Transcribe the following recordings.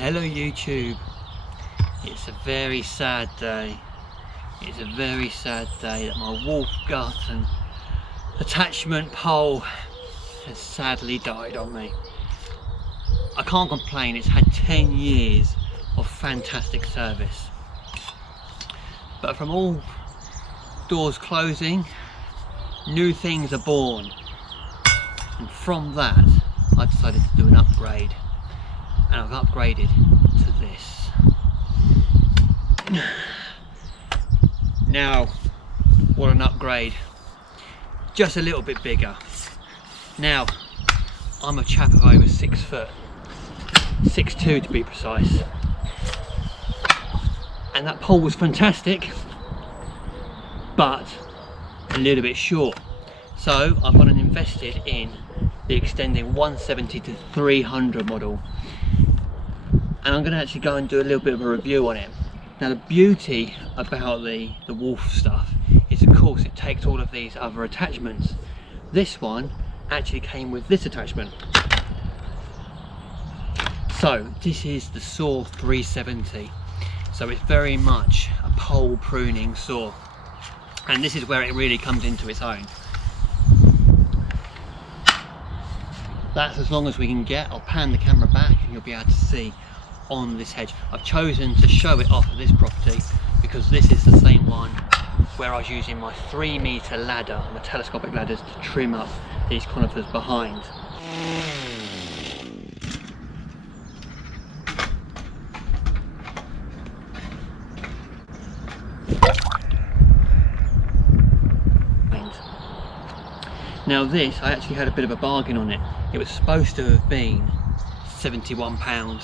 Hello YouTube. It's a very sad day. It's a very sad day that my Wolf Garten attachment pole has sadly died on me. I can't complain, it's had 10 years of fantastic service. But from all doors closing, new things are born. And from that, I decided to do an upgrade. And I've upgraded to this. Now, what an upgrade. Just a little bit bigger. Now, I'm a chap of over 6 foot. 6'2" to be precise. And that pole was fantastic, but a little bit short. So I've gone and invested in the extending 170 to 300 model. And I'm going to actually go and do a little bit of a review on it. Now the beauty about the Wolf stuff is, of course, it takes all of these other attachments. This one actually came with this attachment. So this is the saw 370. So it's very much a pole pruning saw. And this is where it really comes into its own. That's as long as we can get. I'll pan the camera back and you'll be able to see on this hedge. I've chosen to show it off of this property because this is the same one where I was using my 3-meter ladder, my telescopic ladders, to trim up these conifers behind. Now this, I actually had a bit of a bargain on it. It was supposed to have been £71.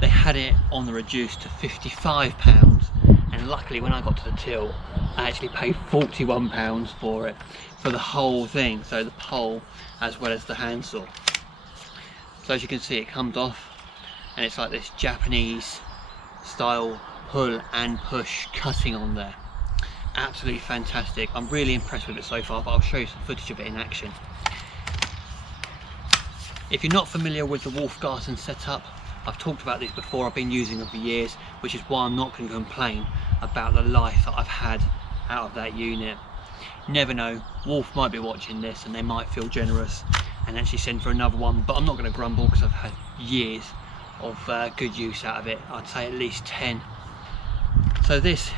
They had it on the reduced to £55, and luckily when I got to the till, I actually paid £41 for it, for the whole thing, so the pole as well as the handsaw. So as you can see, it comes off, and it's like this Japanese style pull and push cutting on there. Absolutely fantastic. I'm really impressed with it so far, but I'll show you some footage of it in action. If you're not familiar with the Wolf Garten setup, I've talked about this before, I've been using them for years, which is why I'm not going to complain about the life that I've had out of that unit. You never know, Wolf might be watching this and they might feel generous and actually send for another one, but I'm not going to grumble because I've had years of good use out of it. I'd say at least 10. So this,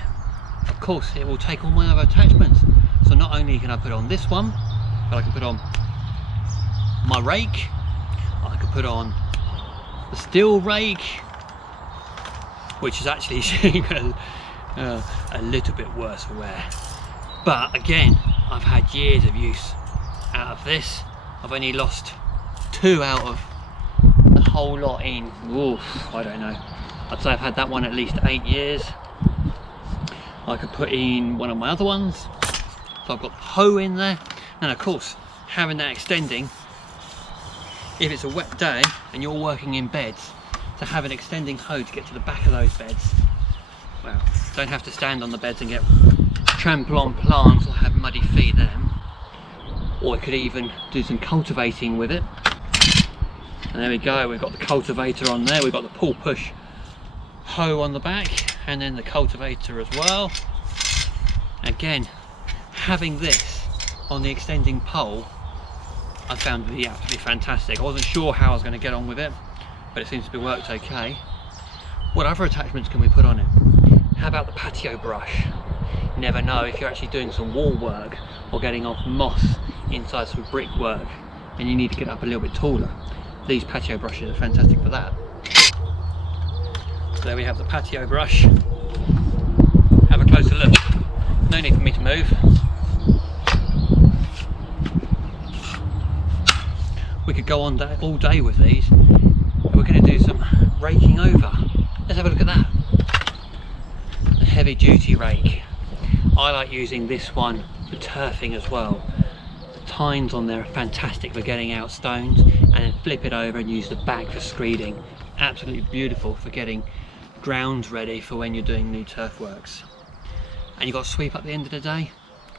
of course, it will take all my other attachments. So not only can I put on this one, but I can put on my rake, I can put on the steel rake, which is actually a little bit worse for wear. But again, I've had years of use out of this. I've only lost 2 out of the whole lot in, I don't know, I'd say I've had that one at least 8 years. I could put in one of my other ones, so I've got the hoe in there, and of course having that extending, if it's a wet day and you're working in beds, to have an extending hoe to get to the back of those beds, well, don't have to stand on the beds and get trample on plants or have muddy feet then. Or I could even do some cultivating with it. And there we go, we've got the cultivator on there, we've got the pull push hoe on the back, and then the cultivator as well. Again, having this on the extending pole, I found to be absolutely fantastic. I wasn't sure how I was going to get on with it, but it seems to be worked okay. What other attachments can we put on it? How about the patio brush? You never know if you're actually doing some wall work or getting off moss inside some brickwork and you need to get up a little bit taller. These patio brushes are fantastic for that. So there we have the patio brush. Have a closer look. No need for me to move. We could go on all day with these. We're going to do some raking over. Let's have a look at that. A heavy duty rake. I like using this one for turfing as well. The tines on there are fantastic for getting out stones, and then flip it over and use the back for screeding. Absolutely beautiful for getting grounds ready for when you're doing new turf works. And you've got to sweep up the end of the day.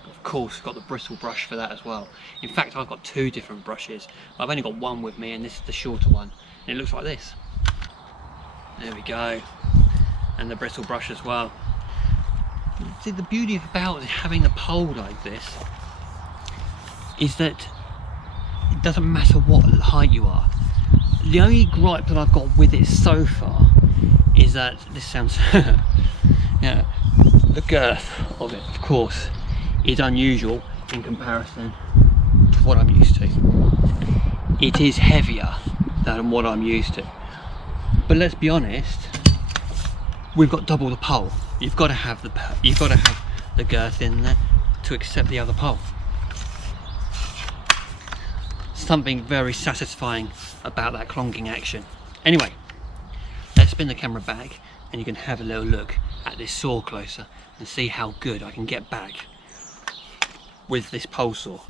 Of course, got the bristle brush for that as well. In fact, I've got 2 different brushes. I've only got one with me, and this is the shorter one. And it looks like this. There we go. And the bristle brush as well. See, the beauty about having a pole like this is that it doesn't matter what height you are. The only gripe that I've got with it so far is that, this sounds, yeah, the girth of it, of course, is unusual in comparison to what I'm used to. It is heavier than what I'm used to. But let's be honest, we've got double the pole. You've got to have the girth in there to accept the other pole. Something very satisfying about that clonking action. Anyway, let's spin the camera back and you can have a little look at this saw closer and see how good I can get back with this pole saw.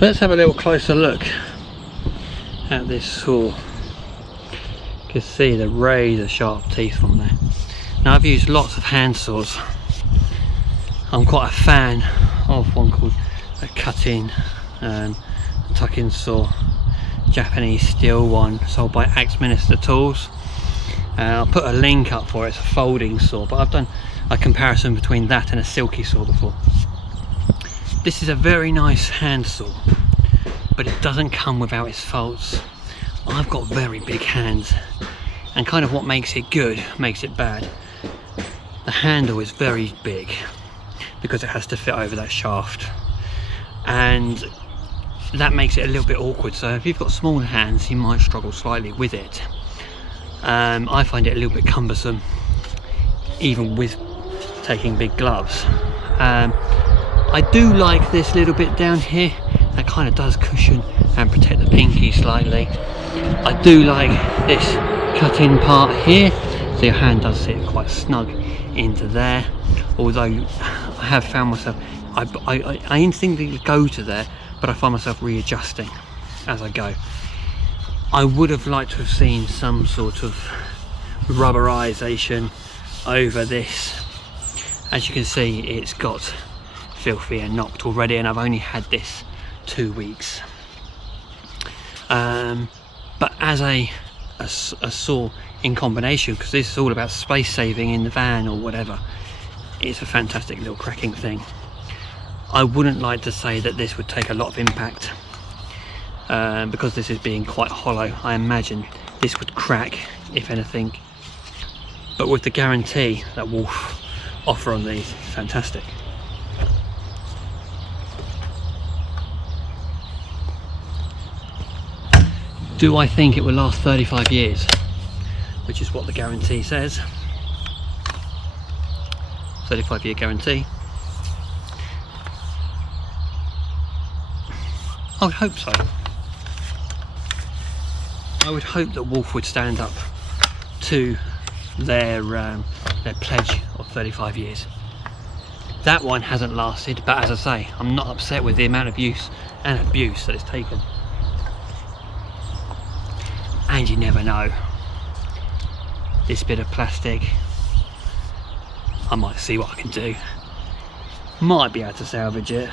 Let's have a little closer look at this saw. You can see the razor sharp teeth on there. Now, I've used lots of hand saws. I'm quite a fan of one called a cut-in tuck-in saw, Japanese steel one sold by Axe Minister Tools. I'll put a link up for it. It's a folding saw, but I've done a comparison between that and a silky saw before. This is a very nice hand saw, but it doesn't come without its faults. I've got very big hands, and kind of what makes it good makes it bad. The handle is very big because it has to fit over that shaft, and that makes it a little bit awkward. So if you've got small hands, you might struggle slightly with it. I find it a little bit cumbersome, even with taking big gloves. I do like this little bit down here. That kind of does cushion and protect the pinky slightly. I do like this cut-in part here, so your hand does sit quite snug into there. Although I have found myself, I instinctively go to there, but I find myself readjusting as I go. I would have liked to have seen some sort of rubberization over this. As you can see, it's got filthy and knocked already, and I've only had this 2 weeks. But as a saw in combination, because this is all about space saving in the van or whatever, it's a fantastic little cracking thing. I wouldn't like to say that this would take a lot of impact, because this is being quite hollow. I imagine this would crack, if anything, but with the guarantee that Wolf offer on these, fantastic. Do I think it will last 35 years, which is what the guarantee says? 35-year guarantee. I would hope so. I would hope that Wolf would stand up to their pledge of 35 years. That one hasn't lasted, but as I say, I'm not upset with the amount of use and abuse that it's taken. And you never know, this bit of plastic, I might see what I can do. Might be able to salvage it,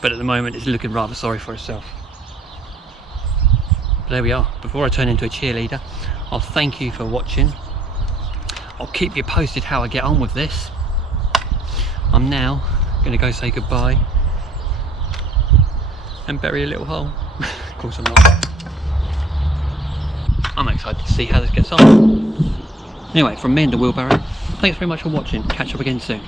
but at the moment it's looking rather sorry for itself. But there we are. Before I turn into a cheerleader, I'll thank you for watching. I'll keep you posted how I get on with this. I'm now going to go say goodbye and bury a little hole. Of course I'm not. I'm excited to see how this gets on. Anyway, from me and the wheelbarrow, thanks very much for watching. Catch up again soon.